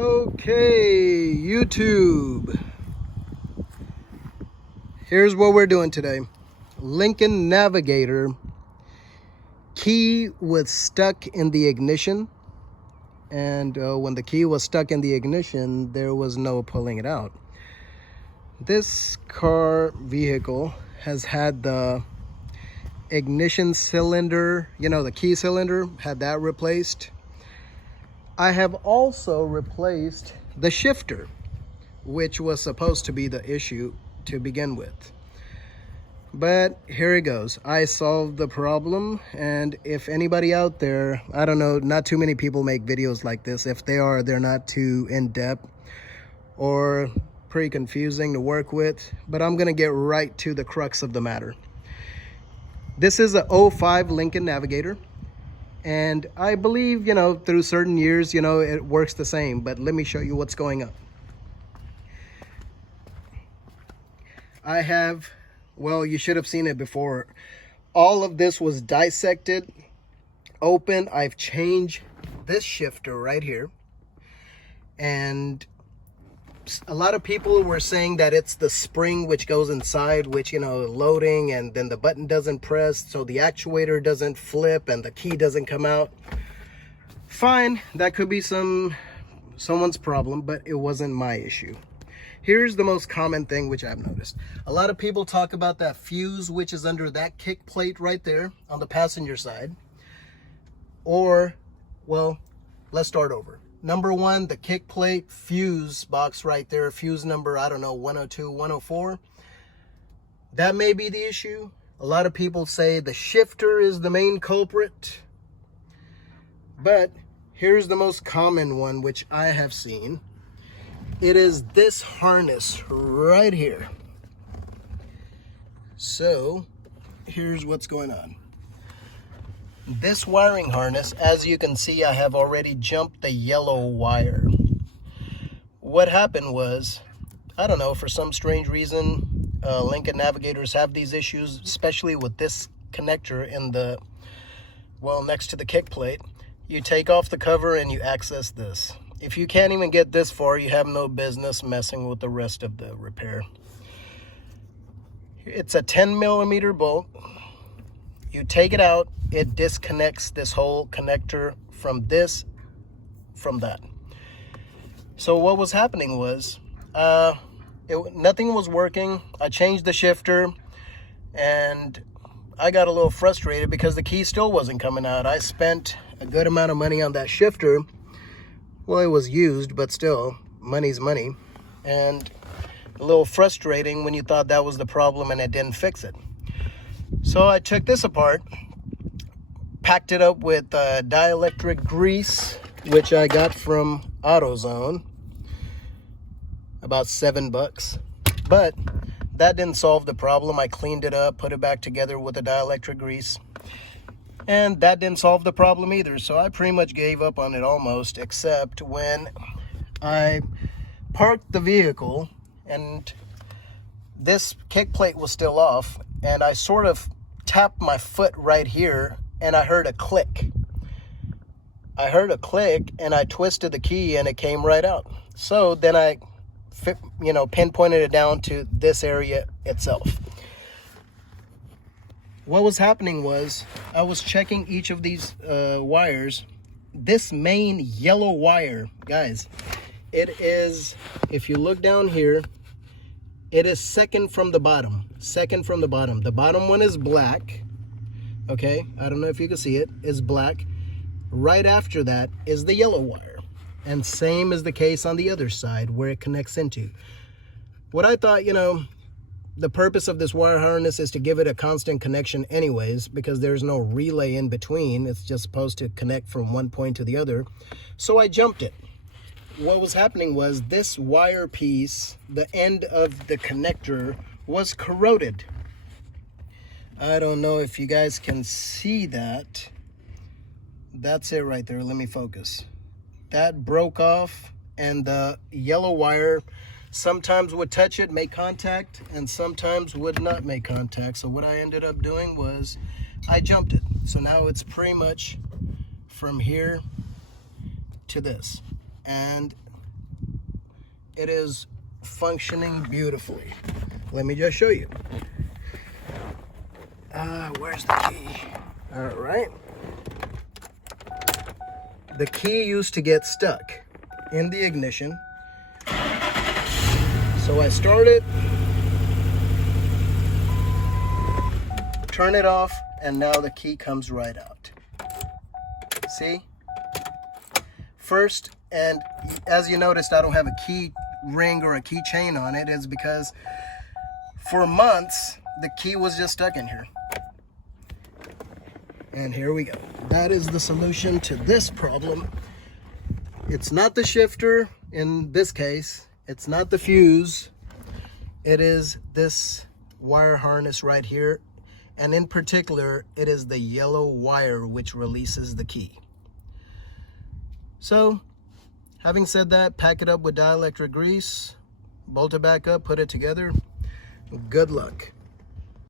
Okay, YouTube. Here's what we're doing today. Lincoln Navigator key was stuck in the ignition, and when the key was stuck in the ignition, there was no pulling it out. This vehicle has had the ignition cylinder, the key cylinder, had that replaced. I have also replaced the shifter, which was supposed to be the issue to begin with. But here it goes. I solved the problem, and if anybody out there, I don't know, not too many people make videos like this. If they are, they're not too in-depth or pretty confusing to work with, but I'm gonna get right to the crux of the matter. This is a 05 Lincoln Navigator. And I believe, through certain years, it works the same. But let me show you what's going on. I have, you should have seen it before. All of this was dissected, open. I've changed this shifter right here. And a lot of people were saying that it's the spring which goes inside, which, loading, and then the button doesn't press, so the actuator doesn't flip and the key doesn't come out. Fine, that could be someone's problem, but it wasn't my issue. Here's the most common thing which I've noticed. A lot of people talk about that fuse which is under that kick plate right there on the passenger side. Or, let's start over. Number one, the kick plate fuse box right there, fuse number, 102, 104. That may be the issue. A lot of people say the shifter is the main culprit. But here's the most common one, which I have seen. It is this harness right here. So here's what's going on. This wiring harness, as you can see, I have already jumped the yellow wire. What happened was, I don't know, for some strange reason, Lincoln Navigators have these issues, especially with this connector in the, next to the kick plate. You take off the cover and you access this. If you can't even get this far, you have no business messing with the rest of the repair. It's a 10mm bolt. You take it out, it disconnects this whole connector from that. So what was happening was, nothing was working. I changed the shifter, and I got a little frustrated because the key still wasn't coming out. I spent a good amount of money on that shifter. Well, it was used, but still, money's money. And a little frustrating when you thought that was the problem and it didn't fix it. So I took this apart, packed it up with dielectric grease, which I got from AutoZone, about $7. But that didn't solve the problem. I cleaned it up, put it back together with the dielectric grease, and that didn't solve the problem either. So I pretty much gave up on it almost, except when I parked the vehicle and this kick plate was still off, and I sort of tapped my foot right here, and I heard a click. And I twisted the key, and it came right out. So then I, pinpointed it down to this area itself. What was happening was, I was checking each of these wires. This main yellow wire, guys, it is, if you look down here, it is second from the bottom. The bottom one is black. Okay, I don't know if you can see it. It's black. Right after that is the yellow wire. And same is the case on the other side where it connects into. What I thought, the purpose of this wire harness is to give it a constant connection anyways, because there's no relay in between. It's just supposed to connect from one point to the other. So I jumped it. What was happening was this wire piece, the end of the connector, was corroded. I don't know if you guys can see that. That's it right there. Let me focus. That broke off, and the yellow wire sometimes would touch it, make contact, and sometimes would not make contact. So what I ended up doing was I jumped it. So now it's pretty much from here to this. And it is functioning beautifully. Let me just show you. Where's the key? All right. The key used to get stuck in the ignition. So I start it, turn it off, and now the key comes right out. See? First, and as you noticed, I don't have a key ring or a key chain on it, is because for months, the key was just stuck in here. And here we go. That is the solution to this problem. It's not the shifter in this case. It's not the fuse. It is this wire harness right here. And in particular, it is the yellow wire which releases the key. So, having said that, pack it up with dielectric grease, bolt it back up, put it together. Good luck.